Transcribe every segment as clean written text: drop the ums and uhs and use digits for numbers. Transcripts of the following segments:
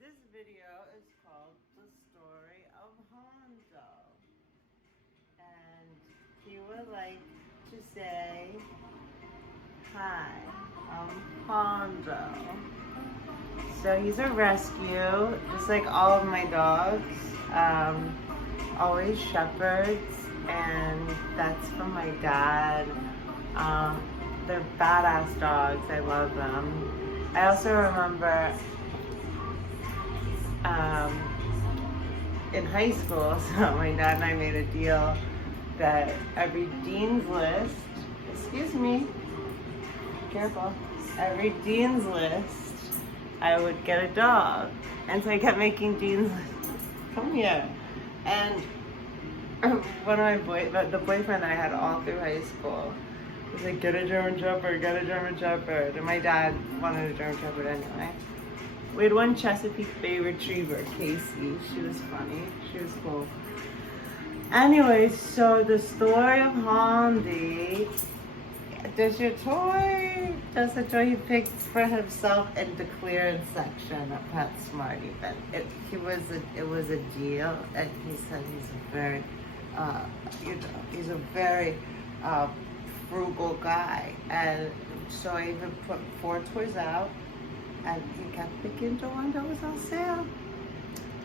this video is called The Story of Hondo. And he would like to say, hi, I'm Hondo. So he's a rescue, just like all of my dogs, always shepherds, and that's from my dad. They're badass dogs, I love them. I also remember in high school, so my dad and I made a deal that every dean's list, excuse me, careful, every dean's list, I would get a dog. And so I kept making dean's lists. Come here. And one of my the boyfriend I had all through high school was like, get a German Shepherd, get a German Shepherd. And my dad wanted a German Shepherd anyway. We had one Chesapeake Bay Retriever, Casey. She was funny. She was cool. Anyway, so the story of Hondi. Does your toy? Does the toy he picked for himself in the clearance section at PetSmart even? It was a deal, and he said he's a very, he's a very frugal guy, and so I even put 4 toys out. And he kept picking the one that was on sale.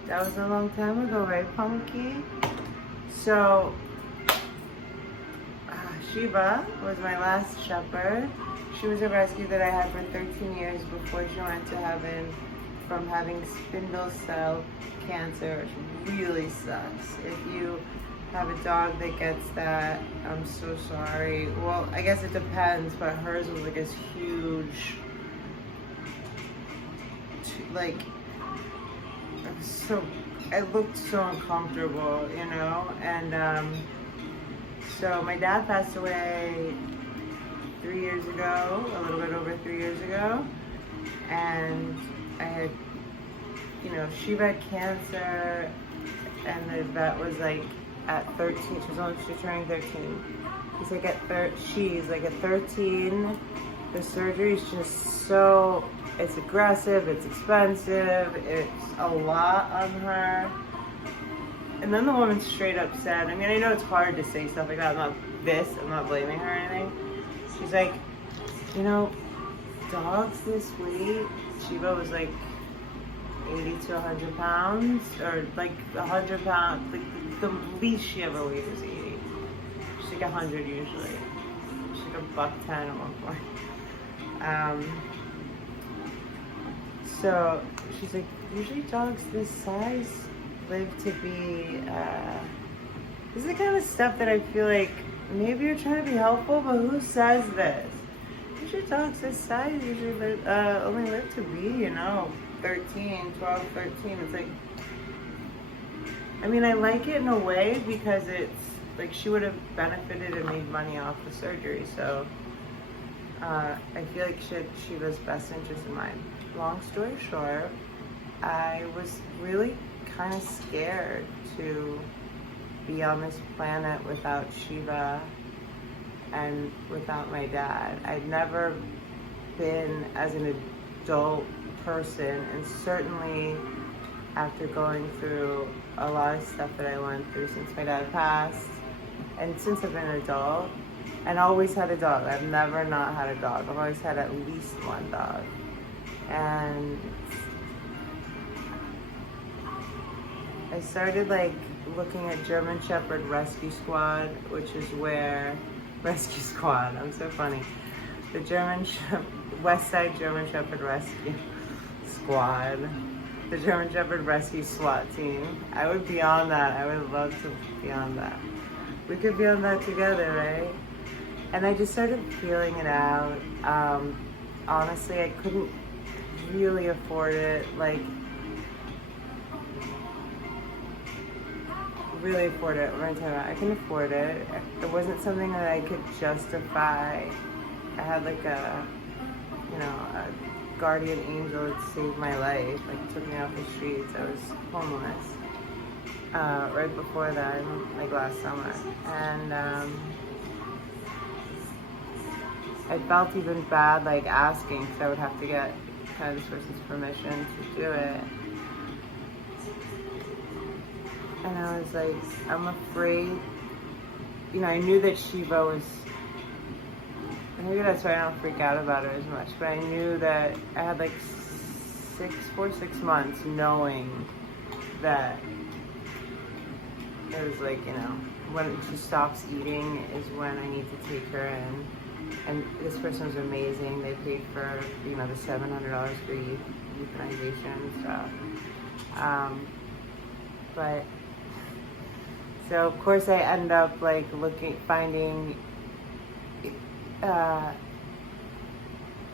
That was a long time ago, right, Punky? So, Shiva was my last shepherd. She was a rescue that I had for 13 years before she went to heaven from having spindle cell cancer, which really sucks. If you have a dog that gets that, I'm so sorry. Well, I guess it depends, but hers was like this huge, like, it looked so uncomfortable, you know. And so my dad passed away 3 years ago, a little bit over 3 years ago, and I had, you know, she had cancer, and the vet was like at 13. She was turning 13. He's like she's like at 13. The surgery is just so. It's aggressive, it's expensive, it's a lot on her. And then the woman straight up said, I mean, I know it's hard to say stuff like that, I'm not blaming her or anything. She's like, you know, dogs this weight, Shiva was like 80 to 100 pounds, or like 100 pounds, like the least she ever weighed was 80. She's like 100 usually. She's like $110 at one point. So she's like, usually dogs this size live to be, this is the kind of stuff that I feel like maybe you're trying to be helpful, but who says this? Usually dogs this size usually only live to be, you know, 13, 12, 13. It's like, I mean, I like it in a way because it's like she would have benefited and made money off the surgery. So I feel like she was best interest in mind. Long story short, I was really kind of scared to be on this planet without Shiva and without my dad. I'd never been as an adult person, and certainly after going through a lot of stuff that I went through since my dad passed, and since I've been an adult, and always had a dog. I've never not had a dog. I've always had at least one dog. And I started like looking at German Shepherd Rescue Squad, which is where Rescue Squad. I'm so funny. The West Side German Shepherd Rescue Squad, the German Shepherd Rescue SWAT team. I would be on that. I would love to be on that. We could be on that together, right? And I just started feeling it out. Honestly, I couldn't really afford it, like really afford it. I can afford it. It wasn't something that I could justify. I had like a guardian angel that saved my life, like took me off the streets. I was homeless right before that, like last summer, and I felt even bad like asking, because I would have to get kind of this person's permission to do it. And I was like, I'm afraid, you know, I knew that Shiva was, maybe that's why I don't freak out about it as much, but I knew that I had like 6 months knowing that it was like, you know, when she stops eating is when I need to take her in. And this person was amazing. They paid for, you know, the $700 for euthanization and stuff. But, so of course I end up like finding,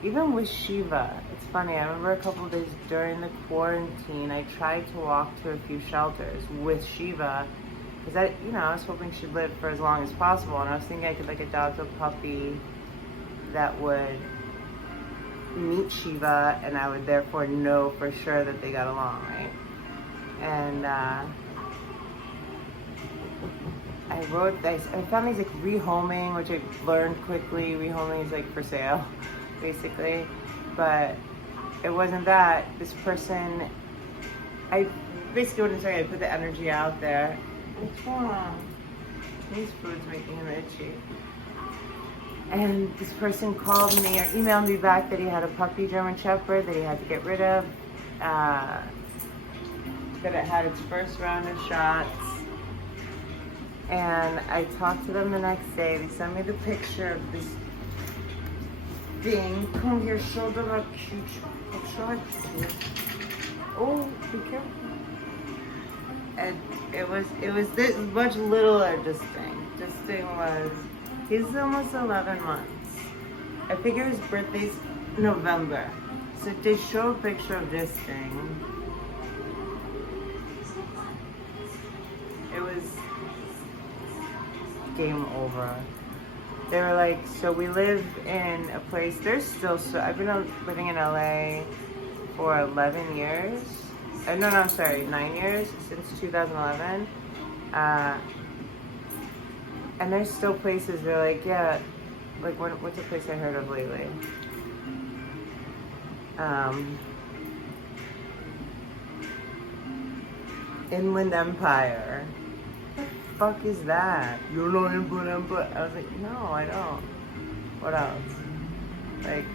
even with Shiva, it's funny, I remember a couple of days during the quarantine, I tried to walk to a few shelters with Shiva, because I was hoping she'd live for as long as possible, and I was thinking I could like adopt a puppy that would meet Shiva, and I would therefore know for sure that they got along, right? And I found these like rehoming, which I learned quickly. Rehoming is like for sale, basically. But it wasn't that. This person, I basically what I'm saying, I put the energy out there. What's wrong? These food's making him itchy. And this person called me or emailed me back that he had a puppy German Shepherd that he had to get rid of. That it had its first round of shots. And I talked to them the next day. They sent me the picture of this thing. Come here, show them how cute. Oh, be careful. And it was this much littler, this thing. This thing was, he's almost 11 months. I figure his birthday's November. So they show a picture of this thing. It was game over. They were like, so we live in a place, there's still, I've been living in LA for 11 years. No, I'm sorry, 9 years, since 2011. And there's still places they're like, yeah, like what's a place I heard of lately? Inland Empire. What the fuck is that? You know Inland Empire? I was like, no, I don't. What else? Like,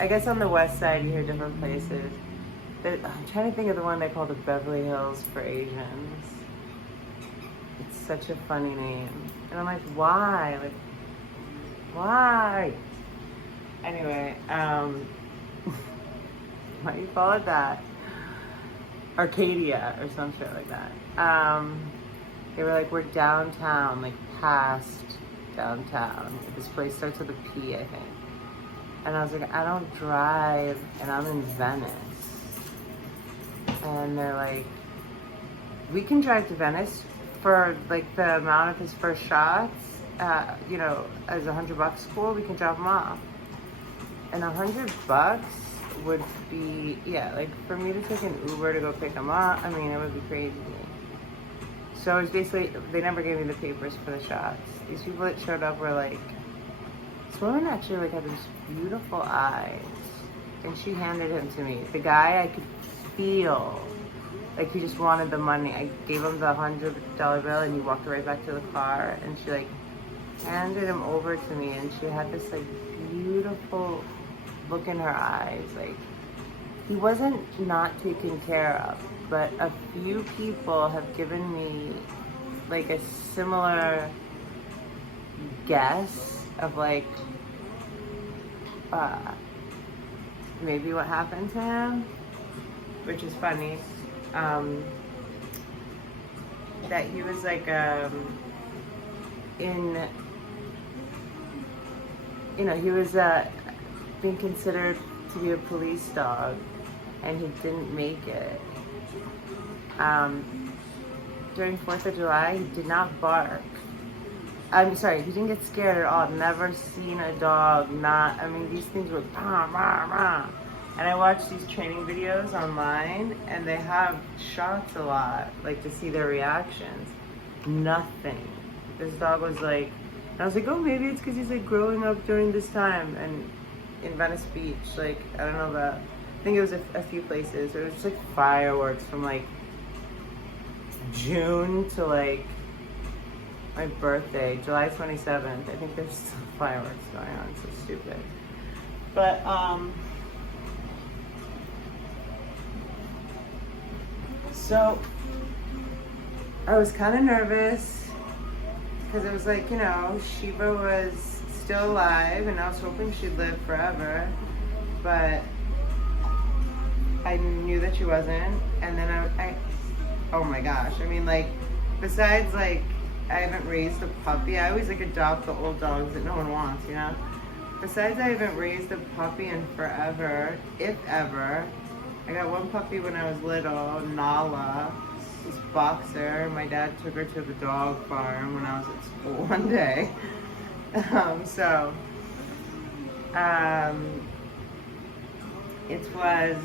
I guess on the west side you hear different places. I'm trying to think of the one they call the Beverly Hills for Asians. It's such a funny name. And I'm like, why? Like, why? Anyway, why do you call it that? Arcadia or some shit like that. They were like, we're downtown, like past downtown. This place starts with a P, I think. And I was like, I don't drive, and I'm in Venice. And they're like, we can drive to Venice for like the amount of his first shots, you know, as $100 cool, we can drop him off. And $100 would be, yeah, like for me to take an Uber to go pick him up, I mean, it would be crazy. So it was basically, they never gave me the papers for the shots. These people that showed up were like, this woman actually like had these beautiful eyes. And she handed him to me. The guy, I could feel like he just wanted the money. I gave him the $100 bill and he walked right back to the car, and she like handed him over to me, and she had this like beautiful look in her eyes. Like, he wasn't not taken care of, but a few people have given me like a similar guess of like maybe what happened to him, which is funny. That he was like he was being considered to be a police dog, and he didn't make it. During 4th of July, he did not bark. I'm sorry, he didn't get scared at all. I've never seen a dog these things were rah, rah, rah. And I watch these training videos online, and they have shots a lot, like to see their reactions. Nothing. This dog was like, and I was like, oh, maybe it's because he's like growing up during this time. And in Venice Beach. Like, I don't know I think it was a few places. It was just like fireworks from like June to like my birthday, July 27th. I think there's still fireworks going on. So stupid. But so I was kind of nervous because it was like, you know, Sheba was still alive and I was hoping she'd live forever, but I knew that she wasn't. And then I oh my gosh, I mean, like, besides like I haven't raised a puppy. I always like adopt the old dogs that no one wants, you know. Besides, I haven't raised a puppy in forever, if ever. I got one puppy when I was little, Nala, this boxer. My dad took her to the dog farm when I was at school one day. It was